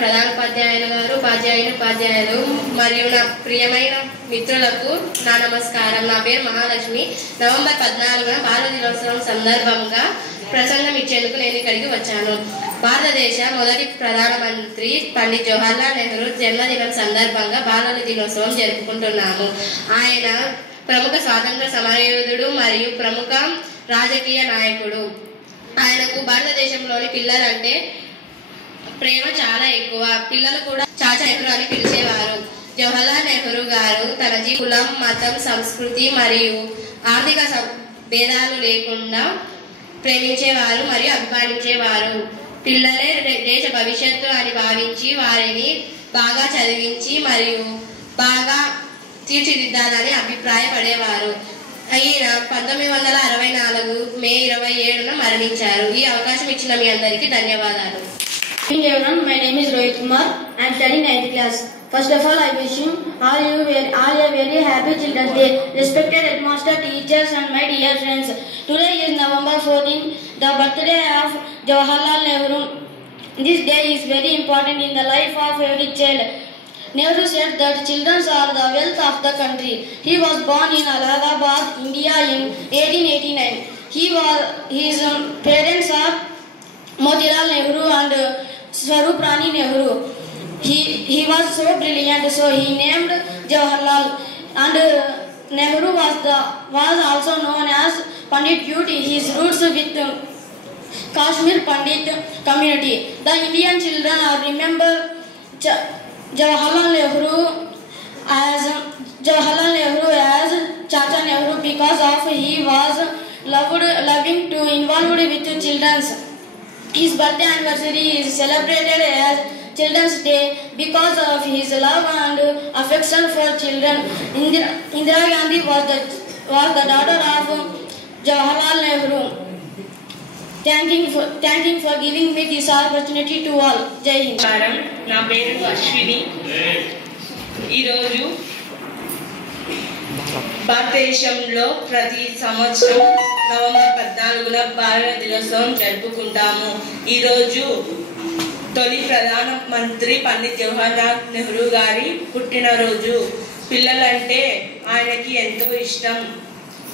ప్రధానోపాధ్యాయులు గారు, ఉపాధ్యాయులు మరియు నా ప్రియమైన మిత్రులకు నా నమస్కారం. నా పేరు మహాలక్ష్మి. నవంబర్ 14న భారత దినోత్సవం సందర్భంగా ప్రసంగం ఇచ్చేందుకు నేను ఇక్కడికి వచ్చాను. భారతదేశ మొదటి ప్రధానమంత్రి పండిత్ జవహర్లాల్ నెహ్రూ జన్మదినం సందర్భంగా భారత దినోత్సవం జరుపుకుంటున్నాము. ఆయన ప్రముఖ స్వాతంత్ర సమరయోధుడు మరియు ప్రముఖ రాజకీయ నాయకుడు. ఆయనకు భారతదేశంలోని పిల్లలంటే ప్రేమ చాలా ఎక్కువ. పిల్లలు కూడా చాచా నెహ్రూ అని పిలిచేవారు. జవహర్లాల్ నెహ్రూ గారు తన కులం, మతం, సంస్కృతి మరియు ఆర్థిక భేదాలు లేకుండా ప్రేమించేవారు మరియు అభిమానించేవారు. పిల్లలే దేశ భవిష్యత్తు అని భావించి వారిని బాగా చదివించి మరియు బాగా తీర్చిదిద్దాలని అభిప్రాయపడేవారు. ఈయన 1964 మే 27న మరణించారు. ఈ అవకాశం ఇచ్చిన మీ అందరికీ ధన్యవాదాలు. Good evening everyone, my name is Rohit Kumar. I am studying 9th class. First of all, I wish you all a very happy Children's Day. Respected headmaster, teachers and my dear friends. Today is November 14, the birthday of Jawaharlal Nehru. This day is very important in the life of every child. Nehru said that children are the wealth of the country. He was born in Allahabad, India in 1889. His parents are Motilal Nehru and Swarup Rani Nehru. He was so brilliant, so he named Jawaharlal. And Nehru was also known as Pandit Beauty. His roots with Kashmir Pandit community. The Indian children are remember Jawaharlal Nehru as Chacha Nehru because of he was loving to involved with children. His birthday anniversary is celebrated as Children's Day because of his love and affection for children. Indira Gandhi was the daughter of Jawaharlal Nehru. Thank you for giving me this opportunity to all. Jai Hind. నా పేరు అశ్విని. ఈరోజు భారతదేశంలో ప్రతి సంవత్సరం November 14న భారత దినోత్సవం జరుపుకుంటాము. ఈరోజు తొలి ప్రధానమంత్రి పండిత్ జవహర్లాల్ నెహ్రూ గారి పుట్టినరోజు. పిల్లలంటే ఆయనకి ఎంతో ఇష్టం.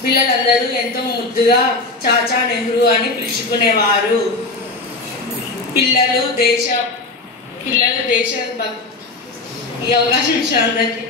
పిల్లలందరూ ఎంతో ముద్దుగా చాచా నెహ్రూ అని పిలుచుకునేవారు. పిల్లలు దేశ ఈ అవకాశం ఇచ్చిన అందరికీ